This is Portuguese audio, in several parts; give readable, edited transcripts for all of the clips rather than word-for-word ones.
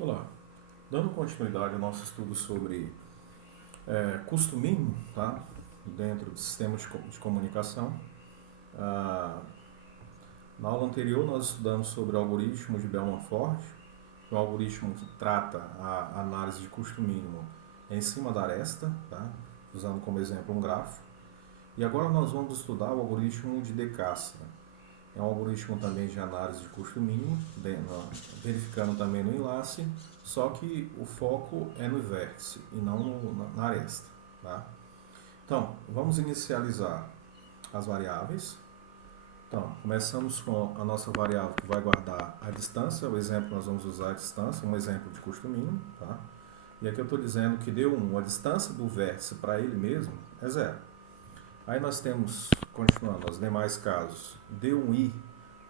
Olá, dando continuidade ao nosso estudo sobre custo mínimo, tá? Dentro do sistema de comunicação. Ah, Na aula anterior nós estudamos sobre o algoritmo de Bellman-Ford, um algoritmo que trata a análise de custo mínimo em cima da aresta, tá? Usando como exemplo um grafo. E agora nós vamos estudar o algoritmo de De Castro. É um algoritmo também de análise de custo mínimo, verificando também no enlace, só que o foco é no vértice e não na aresta. Tá? Então, vamos inicializar as variáveis. Então, começamos com a nossa variável que vai guardar a distância. O exemplo, nós vamos usar a distância, um exemplo de custo mínimo. Tá? E aqui eu estou dizendo que D1, a distância do vértice para ele mesmo é zero. Aí nós temos, continuando, os demais casos, D1i.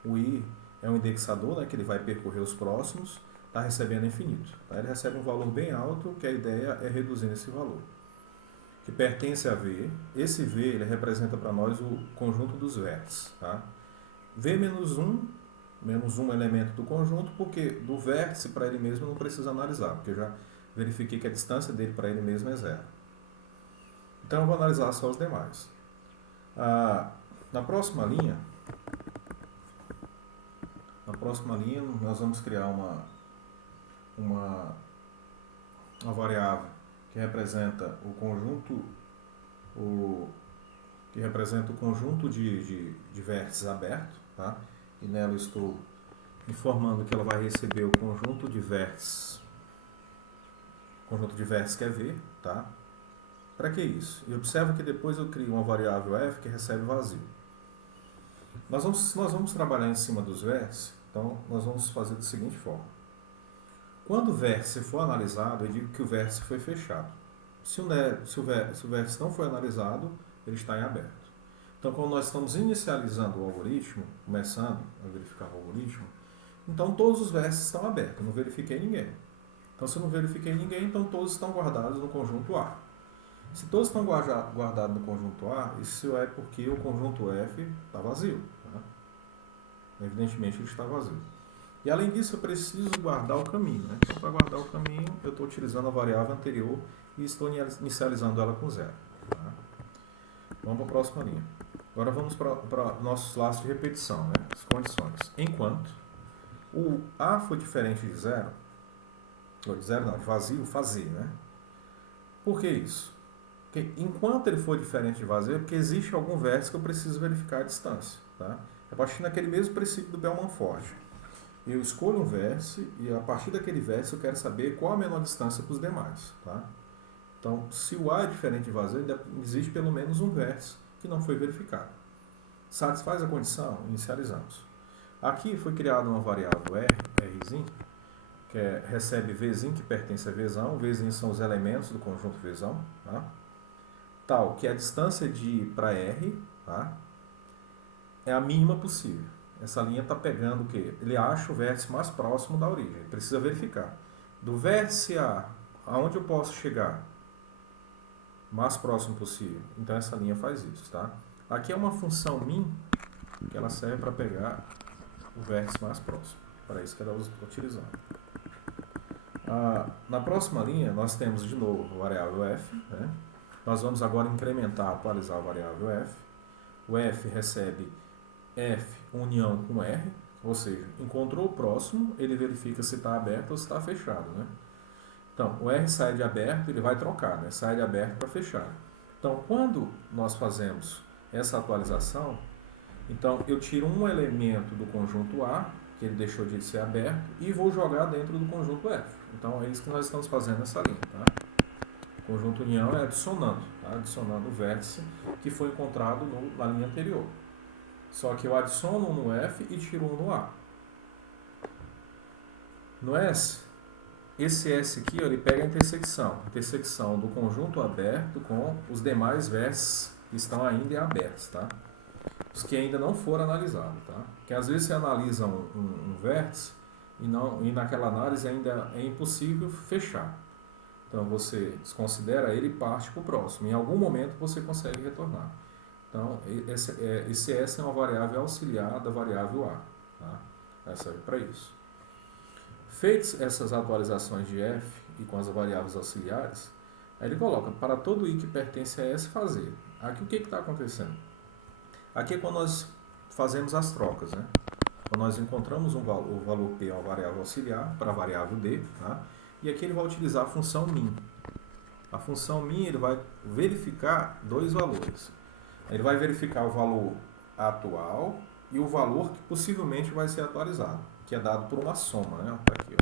O i é um indexador, né, que ele vai percorrer os próximos, está recebendo infinito. Tá? Ele recebe um valor bem alto, que a ideia é reduzir esse valor. Que pertence a V. Esse V ele representa para nós o conjunto dos vértices. Tá? V menos 1 elemento do conjunto, porque do vértice para ele mesmo não precisa analisar, porque eu já verifiquei que a distância dele para ele mesmo é zero. Então eu vou analisar só os demais. Na próxima linha nós vamos criar uma variável que representa o conjunto de vértices aberto, tá? E nela eu estou informando que ela vai receber o conjunto de vértices que é V, tá? Para que isso? E observa que depois eu crio uma variável f que recebe vazio. Nós vamos trabalhar em cima dos vértices, então nós vamos fazer da seguinte forma. Quando o vértice for analisado, eu digo que o vértice foi fechado. Se o vértice não foi analisado, ele está em aberto. Então, quando nós estamos inicializando o algoritmo, começando a verificar o algoritmo, então todos os vértices estão abertos, eu não verifiquei ninguém. Então, se eu não verifiquei ninguém, então todos estão guardados no conjunto A. Se todos estão guardados no conjunto A, isso é porque o conjunto F está vazio. Tá? Evidentemente, ele está vazio. E além disso, eu preciso guardar o caminho. Né? Então, para guardar o caminho, eu estou utilizando a variável anterior e estou inicializando ela com zero. Tá? Vamos para a próxima linha. Agora vamos para nossos laços de repetição, né? As condições. Enquanto o A for diferente de zero, ou de zero não, de vazio, fazer. Né? Por que isso? Porque enquanto ele for diferente de vazio, é porque existe algum vértice que eu preciso verificar a distância. Tá? É a partir daquele mesmo princípio do Bellman-Ford. Eu escolho um vértice e a partir daquele vértice eu quero saber qual a menor distância para os demais. Tá? Então, se o A é diferente de vazio, ainda existe pelo menos um vértice que não foi verificado. Satisfaz a condição? Inicializamos. Aqui foi criada uma variável Rzinho, que recebe Vzinho, que pertence a Vzão. Vzinho são os elementos do conjunto Vzão. Tá? Tal que a distância de I para R, tá? É a mínima possível. Essa linha está pegando o quê? Ele acha o vértice mais próximo da origem. Ele precisa verificar. Do vértice A, aonde eu posso chegar? Mais próximo possível. Então essa linha faz isso, tá? Aqui é uma função min, que ela serve para pegar o vértice mais próximo. Para isso que ela é utilizada. Na próxima linha, nós temos de novo a variável f. Né? Nós vamos agora incrementar, atualizar a variável f. O f recebe f união com r, ou seja, encontrou o próximo, ele verifica se está aberto ou se está fechado. Né? Então, o R sai de aberto, ele vai trocar, né? Sai de aberto para fechado. Então, quando nós fazemos essa atualização, então eu tiro um elemento do conjunto A, que ele deixou de ser aberto, e vou jogar dentro do conjunto F. Então, é isso que nós estamos fazendo nessa linha. Tá? O conjunto união é adicionando, tá? Adicionando o vértice que foi encontrado na linha anterior. Só que eu adiciono um no F e tiro um no A. No S, esse S aqui, ó, ele pega a intersecção do conjunto aberto com os demais vértices que estão ainda em abertos, tá? Os que ainda não foram analisados, tá? Porque às vezes você analisa um vértice e naquela análise ainda é impossível fechar. Então você desconsidera ele e parte para o próximo. Em algum momento você consegue retornar. Então esse S é uma variável auxiliar da variável A, tá? Ela serve para isso. Feitas essas atualizações de f e com as variáveis auxiliares, aí ele coloca para todo i que pertence a S fazer. Aqui o que está acontecendo? Aqui é quando nós fazemos as trocas, né? Quando nós encontramos o valor P é uma variável auxiliar para a variável D, tá? E aqui ele vai utilizar a função min. A função min ele vai verificar dois valores. Ele vai verificar o valor atual e o valor que possivelmente vai ser atualizado, que é dado por uma soma, né? Tá aqui, ó.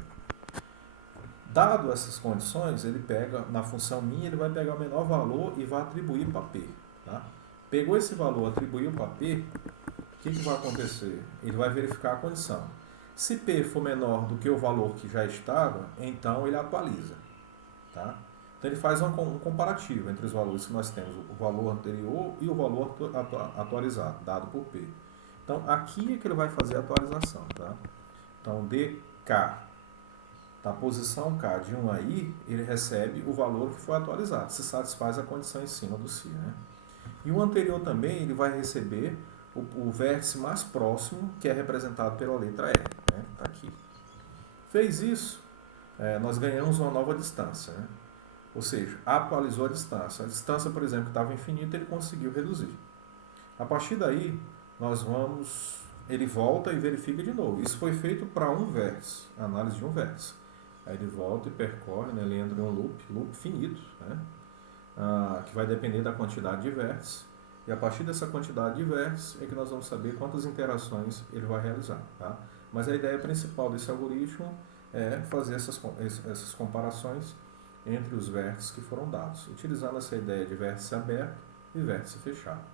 Dado essas condições, ele pega, na função min, ele vai pegar o menor valor e vai atribuir para P. Tá? Pegou esse valor, atribuiu para P, o que vai acontecer? Ele vai verificar a condição. Se P for menor do que o valor que já estava, então ele atualiza. Tá? Então ele faz um comparativo entre os valores que nós temos, o valor anterior e o valor atualizado, dado por P. Então aqui é que ele vai fazer a atualização. Tá? Então dk da posição K de 1 a I, ele recebe o valor que foi atualizado, se satisfaz a condição em cima do si. Né? E o anterior também, ele vai receber o vértice mais próximo, que é representado pela letra R. Né? Tá aqui. Fez isso, nós ganhamos uma nova distância. Né? Ou seja, atualizou a distância. A distância, por exemplo, que estava infinita, ele conseguiu reduzir. A partir daí, ele volta e verifica de novo. Isso foi feito para um vértice, análise de um vértice. Aí ele volta e percorre, né? Ele entra em um loop finito, né? Que vai depender da quantidade de vértices. E a partir dessa quantidade de vértices é que nós vamos saber quantas interações ele vai realizar. Tá? Mas a ideia principal desse algoritmo é fazer essas comparações entre os vértices que foram dados, utilizando essa ideia de vértice aberto e vértice fechado.